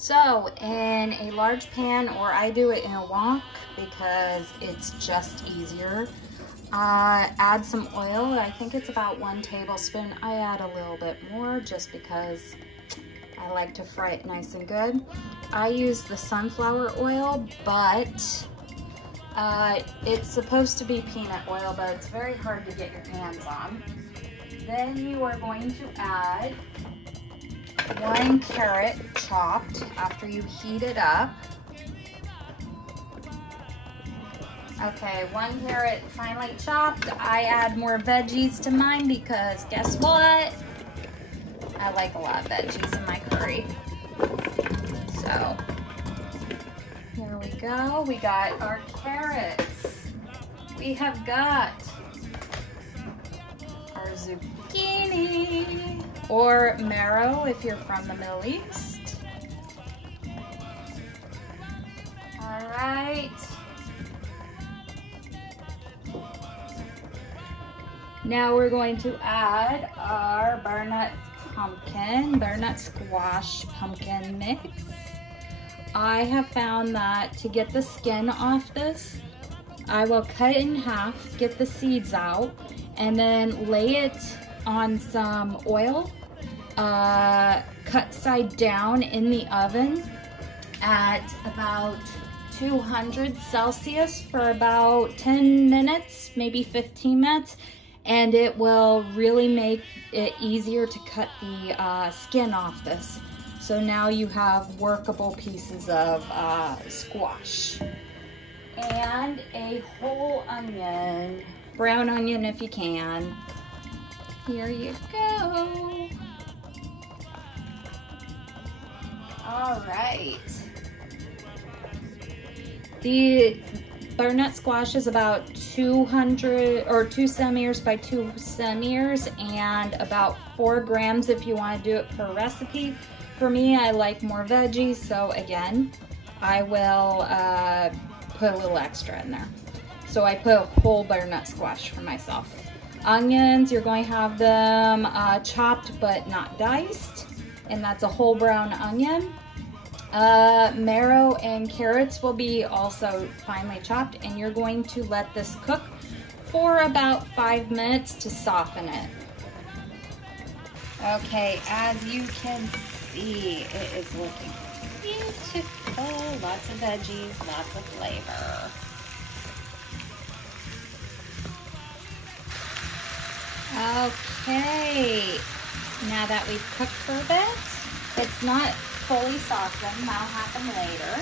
So in a large pan, or I do it in a wok because it's just easier, add some oil. I think it's about 1 tablespoon. I add a little bit more just because I like to fry it nice and good. I use the sunflower oil, but it's supposed to be peanut oil, but it's very hard to get your hands on. Then you are going to add 1 carrot chopped after you heat it up. Okay, 1 carrot finely chopped. I add more veggies to mine because guess what? I like a lot of veggies in my curry. So, here we go. We got our carrots. We have got our zucchini, or marrow if you're from the Middle East. All right. Now we're going to add our butternut squash pumpkin mix. I have found that to get the skin off this, I will cut it in half, get the seeds out, and then lay it on some oil, cut side down in the oven at about 200 Celsius for about 10 minutes, maybe 15 minutes, and it will really make it easier to cut the skin off this. So now you have workable pieces of squash. And a whole onion, brown onion if you can. Here you go. All right. The butternut squash is about 200 or 2 centimeters by 2 centimeters and about 4 grams if you want to do it per recipe. For me, I like more veggies, so again, I will put a little extra in there. So I put a whole butternut squash for myself. Onions, you're going to have them chopped but not diced, and that's a whole brown onion. Marrow and carrots will be also finely chopped, and you're going to let this cook for about 5 minutes to soften it. Okay, as you can see, it is looking beautiful. Lots of veggies, lots of flavor. Okay, now that we've cooked for a bit, it's not fully softened, that'll happen later.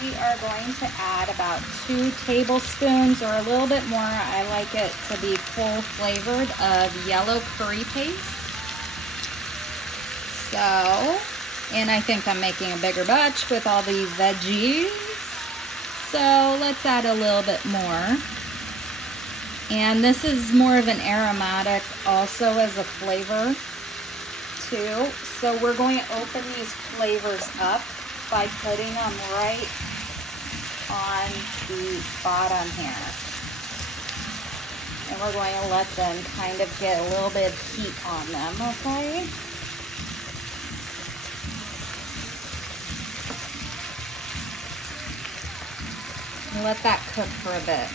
We are going to add about 2 tablespoons or a little bit more. I like it to be full flavored of yellow curry paste. So, and I think I'm making a bigger batch with all these veggies. So let's add a little bit more. And this is more of an aromatic also as a flavor too. So we're going to open these flavors up by putting them right on the bottom here. And we're going to let them kind of get a little bit of heat on them, okay? And let that cook for a bit.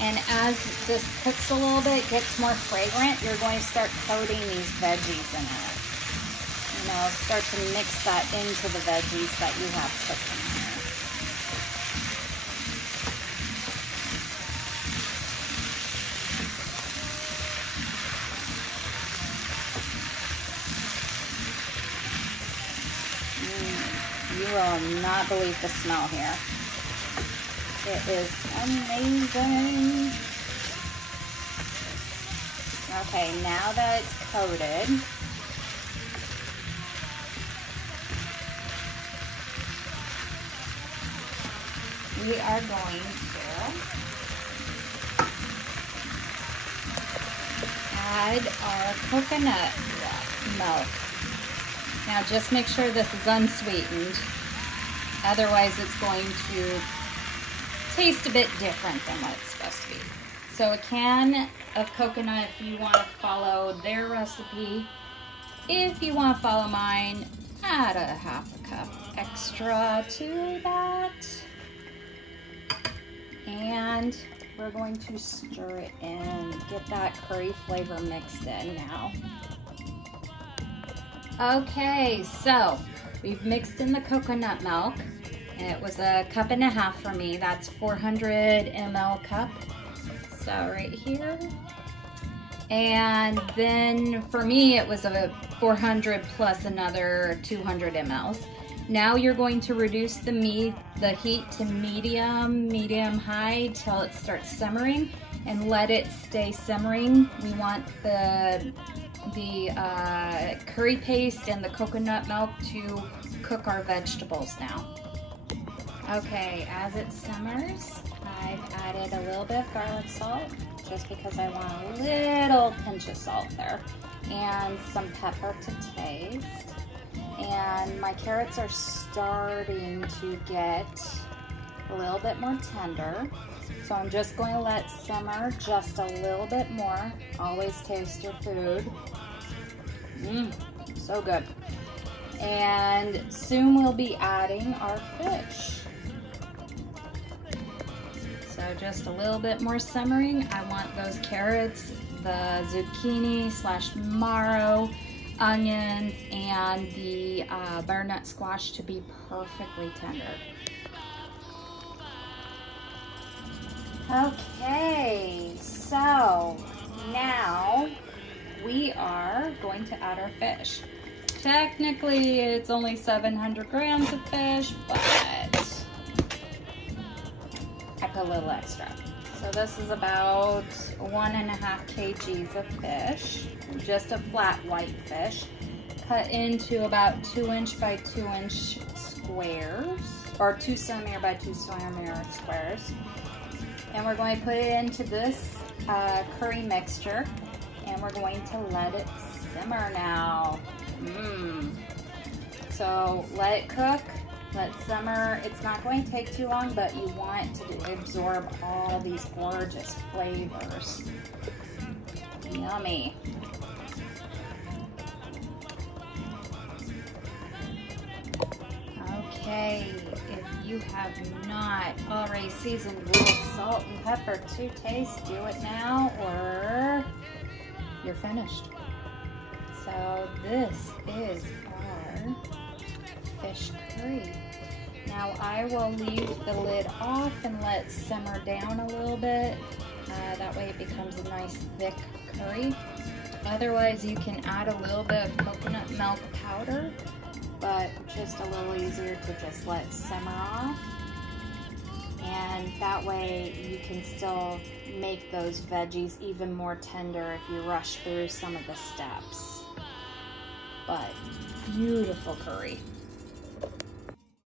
And as this cooks a little bit, gets more fragrant, you're going to start coating these veggies in it. You know, start to mix that into the veggies that you have cooking here. You will not believe the smell here. It is amazing. Okay, now that it's coated, we are going to add our coconut milk. Now just make sure this is unsweetened, otherwise it's going to taste a bit different than what it's supposed to be. So a can of coconut, if you want to follow their recipe, If you want to follow mine, add a half a cup extra to that. And we're going to stir it in, get that curry flavor mixed in now. Okay, so we've mixed in the coconut milk. It was a cup and a half for me. That's 400 ml cup. So right here. And then for me, it was a 400 plus another 200 mLs. Now you're going to reduce the heat to medium high till it starts simmering, and let it stay simmering. We want the curry paste and the coconut milk to cook our vegetables now. Okay, as it simmers, I've added a little bit of garlic salt, just because I want a little pinch of salt there, and some pepper to taste. And my carrots are starting to get a little bit more tender, so I'm just going to let simmer just a little bit more. Always taste your food. So good. And soon we'll be adding our fish. So just a little bit more simmering. I want those carrots, the zucchini / marrow, onions, and the butternut squash to be perfectly tender. Okay, so now we are going to add our fish. Technically, it's only 700 grams of fish, but I put a little extra. So this is about 1.5 kgs of fish, just a flat white fish, cut into about 2" by 2" squares, or 2 centimeter by 2 centimeter squares. And we're going to put it into this curry mixture, and we're going to let it simmer now. So let it cook. Let simmer. It's not going to take too long, but you want to absorb all these gorgeous flavors. Yummy. Okay, if you have not already seasoned with salt and pepper to taste, do it now or you're finished. So this is our fish curry. Now I will leave the lid off and let it simmer down a little bit. That way it becomes a nice thick curry. Otherwise you can add a little bit of coconut milk powder, but just a little easier to just let it simmer off. And that way you can still make those veggies even more tender if you rush through some of the steps. But beautiful curry.